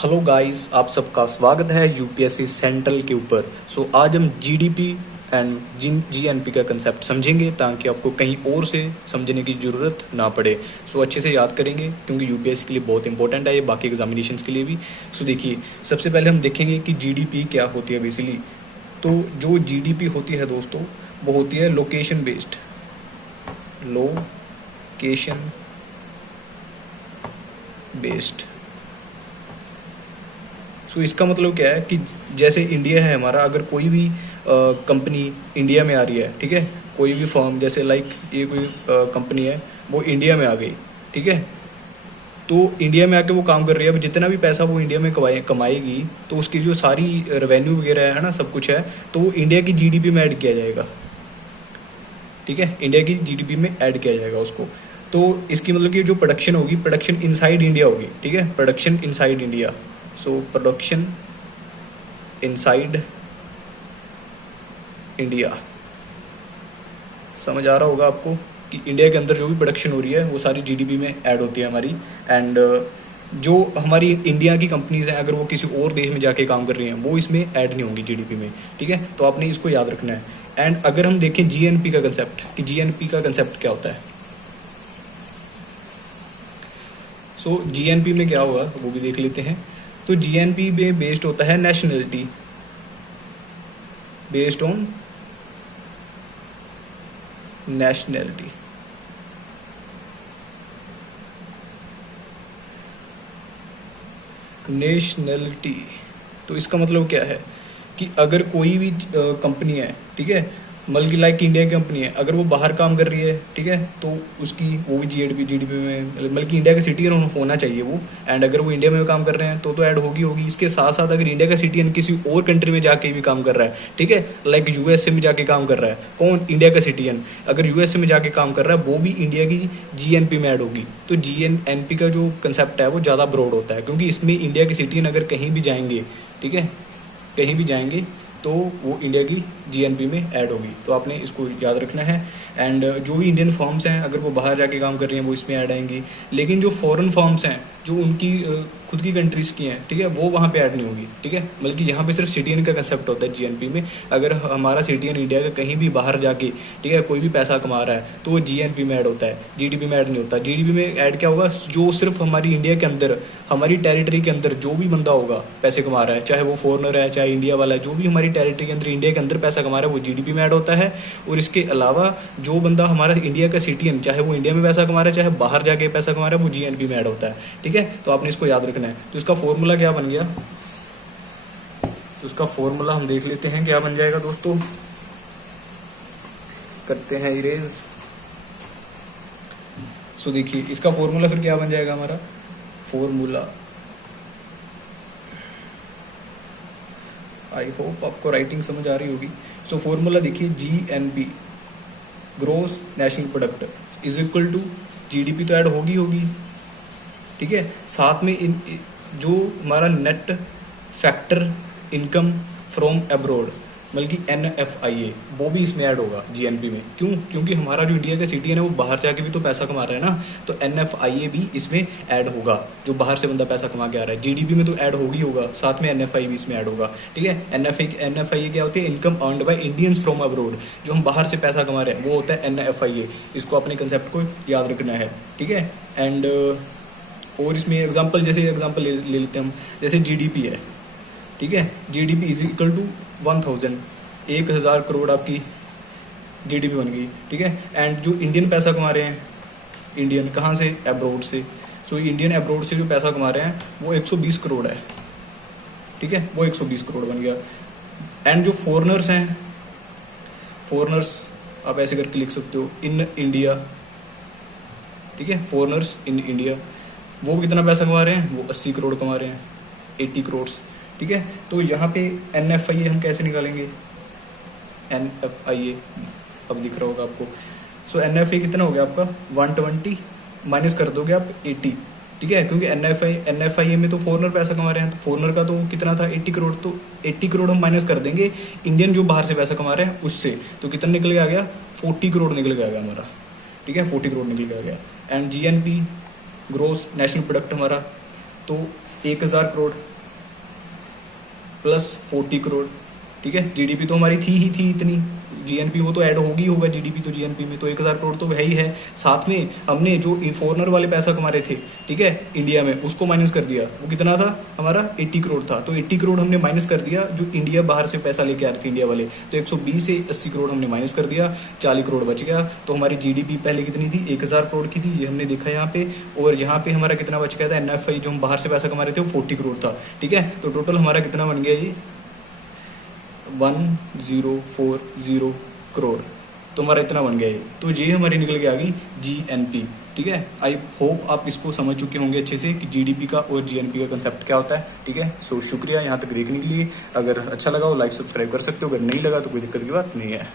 Hello guys, आप सबका स्वागत है यूपीएससी सेंट्रल के ऊपर। आज हम जीडीपी एंड जीएनपी का कंसेप्ट समझेंगे ताकि आपको कहीं और से समझने की ज़रूरत ना पड़े। अच्छे से याद करेंगे क्योंकि यूपीएससी के लिए बहुत इंपॉर्टेंट है ये, बाकी एग्जामिनेशंस के लिए भी। देखिए, सबसे पहले हम देखेंगे कि जीडीपी क्या होती है बेसिकली। तो जो जीडीपी होती है दोस्तों, वो होती है लोकेशन बेस्ड। Location based. इसका मतलब क्या है कि जैसे इंडिया है हमारा, अगर कोई भी कंपनी इंडिया में आ रही है, ठीक है, कोई भी फर्म, जैसे लाइक ये कोई कंपनी है, वो इंडिया में आ गई, ठीक है, तो इंडिया में आके वो काम कर रही है। अब जितना भी पैसा वो इंडिया में कमाएगी, तो उसकी जो सारी रेवेन्यू वगैरह है ना, सब कुछ है, तो वो इंडिया की जीडीपी में ऐड किया जाएगा, ठीक है, इंडिया की जीडीपी में ऐड किया जाएगा उसको। तो इसकी मतलब कि जो प्रोडक्शन होगी, प्रोडक्शन इनसाइड इंडिया होगी, ठीक है, production inside India. Production inside India. समझ आ रहा होगा आपको कि इंडिया के अंदर जो भी प्रोडक्शन हो रही है वो सारी जीडीपी में ऐड होती है हमारी। एंड जो हमारी इंडिया की कंपनीज हैं, अगर वो किसी और देश में जाके काम कर रही हैं, वो इसमें ऐड नहीं होंगी जीडीपी में, ठीक है। तो आपने इसको याद रखना है। एंड अगर हम देखें जीएनपी का कंसेप्ट, कि जीएनपी का कंसेप्ट क्या होता है, जीएनपी में क्या होगा वो भी देख लेते हैं। तो जीएनपी में बेस्ड होता है nationality, based on nationality. Nationality, तो इसका मतलब क्या है कि अगर कोई भी कंपनी है, ठीक है, बल्कि लाइक इंडिया की कंपनी है, अगर वो बाहर काम कर रही है, ठीक है, तो उसकी वो भी जीडीपी में, बल्कि इंडिया का सिटीजन होना चाहिए वो। एंड अगर वो इंडिया में काम कर रहे हैं तो ऐड होगी। इसके साथ साथ अगर इंडिया का सिटीजन किसी और कंट्री में जाके भी काम कर रहा है, ठीक है, लाइक यूएसए में जाके काम कर रहा है, कौन, इंडिया का सिटीजन अगर यूएसए में जाके काम कर रहा है, वो भी इंडिया की जीएनपी में ऐड होगी। तो जीएनपी का जो कंसेप्ट है वो ज़्यादा ब्रॉड होता है, क्योंकि इसमें इंडिया के सिटीजन अगर कहीं भी जाएंगे, ठीक है, कहीं भी जाएंगे, तो वो इंडिया की जीएनपी में ऐड होगी। तो आपने इसको याद रखना है। एंड जो भी इंडियन फर्म्स हैं, अगर वो बाहर जाके काम कर रही हैं, वो इसमें ऐड आएंगी। लेकिन जो फॉरेन फर्म्स हैं, जो उनकी खुद की कंट्रीज़ की हैं, ठीक है, वो वहाँ पे ऐड नहीं होगी, ठीक है। बल्कि यहाँ पे सिर्फ सिटीजन का कंसेप्ट होता है जीएनपी में। अगर हमारा सिटीजन इंडिया का कहीं भी बाहर जाके, ठीक है, कोई भी पैसा कमा रहा है, तो वो जीएनपी में ऐड होता है, जीडीपी में ऐड नहीं होता। जीडीपी में ऐड क्या होगा, जो सिर्फ हमारी इंडिया के अंदर, हमारी टेरिटरी के अंदर जो भी बंदा होगा पैसे कमा रहा है, चाहे वो फॉरनर है चाहे इंडिया वाला है, जो भी हमारी टेरिटरी के अंदर, इंडिया के अंदर पैसा कमा रहा है, वो जीडीपी में ऐड होता है। और इसके अलावा जो बंदा हमारा इंडिया का सिटीजन, चाहे वो इंडिया में पैसा कमा रहा है चाहे बाहर जाके पैसा कमा रहा है, वो जीएनपी में ऐड होता है, ठीक है। तो आपने इसको याद रखना है। तो इसका फॉर्मूला क्या बन गया, तो इसका फॉर्मूला हम देख लेते हैं क्या बन जाएगा दोस्तों। करते हैं इरेज। देखिए, इसका फॉर्मूला फिर क्या बन जाएगा हमारा फॉर्मूला। आई होप आपको राइटिंग समझ आ रही होगी। फॉर्मूला देखिए, GNP, gross national product, is equal to GDP, तो ऐड होगी, ठीक है। साथ में जो हमारा net factor income from abroad, बल्कि NFIA, वो भी इसमें ऐड होगा जीएनपी में। क्यों? क्योंकि हमारा जो इंडिया का सिटीजन है वो बाहर जाके भी तो पैसा कमा रहा है ना, तो NFIA भी इसमें ऐड होगा। जो बाहर से बंदा पैसा कमा के आ रहा है, जीडीपी में तो ऐड होगा, साथ में NFI भी इसमें ऐड होगा, ठीक है। NFIA क्या होती है, income earned by Indians from abroad. जो हम बाहर से पैसा कमा रहे हैं वो होता है NFIA। इसको अपने कंसेप्ट को याद रखना है, ठीक है। एंड और इसमें एग्जाम्पल, जैसे एग्जाम्पल ले लेते हैं हम, जैसे जीडीपी है, ठीक है, GDP is equal to 1000, 1000 crore आपकी जीडीपी बन गई, ठीक है। एंड जो इंडियन पैसा कमा रहे हैं, इंडियन कहाँ से, अब्रॉड से, इंडियन अब्रॉड से जो पैसा कमा रहे हैं वो 120 करोड़ है, ठीक है, वो 120 करोड़ बन गया। एंड जो फॉरनर्स हैं, फॉरनर्स आप ऐसे करके लिख सकते हो, इन इंडिया, ठीक है, फॉरनर्स इन इंडिया, वो कितना पैसा कमा रहे हैं, वो 80 करोड़ कमा रहे हैं, 80 करोड़, ठीक है। तो यहाँ पे NFIA हम कैसे निकालेंगे, NFIA अब दिख रहा होगा आपको। NFIA कितना हो गया आपका 120, माइनस कर दोगे आप 80, ठीक है, क्योंकि NFIA में तो फॉरनर पैसा कमा रहे हैं, तो फॉरनर का तो कितना था 80 करोड़, तो 80 करोड़ हम माइनस कर देंगे इंडियन जो बाहर से पैसा कमा रहे हैं उससे, तो कितना निकल के आ गया, 40 करोड़ निकल के आ गया हमारा, ठीक है, 40 करोड़ निकल के आ गया। And GNP, gross national product हमारा, तो 1000 करोड़ प्लस 40 करोड़, ठीक है। जीडीपी तो हमारी थी इतनी, जीएनपी वो तो ऐड होगी होगा जीडीपी तो जीएनपी में, तो 1000 करोड़ तो है ही है। साथ में हमने जो फॉरनर वाले पैसा कमा रहे थे, ठीक है, इंडिया में, उसको माइनस कर दिया। वो कितना था हमारा, 80 करोड़ था, तो 80 करोड़ हमने माइनस कर दिया जो इंडिया बाहर से पैसा लेके आ रहे थे इंडिया वाले, तो 120 से 80 करोड़ हमने माइनस कर दिया, 40 करोड़ बच गया। तो हमारी जीडीपी पहले कितनी थी, 1000 करोड़ की थी, ये हमने देखा यहाँ पे। और यहाँ पे हमारा कितना बच गया था, एनएफआई जो हम बाहर से पैसा कमा रहे थे वो 40 करोड़ था, ठीक है। तो टोटल हमारा कितना बन गया ये 1040 करोड़, तो हमारा इतना बन गया ये। तो ये हमारी निकल के आ गई जीएनपी, ठीक है। आई होप आप इसको समझ चुके होंगे अच्छे से कि जीडीपी का और जीएनपी का कंसेप्ट क्या होता है, ठीक है। सो शुक्रिया यहाँ तक देखने के लिए। अगर अच्छा लगा हो लाइक सब्सक्राइब कर सकते हो, अगर नहीं लगा तो कोई दिक्कत की बात नहीं है।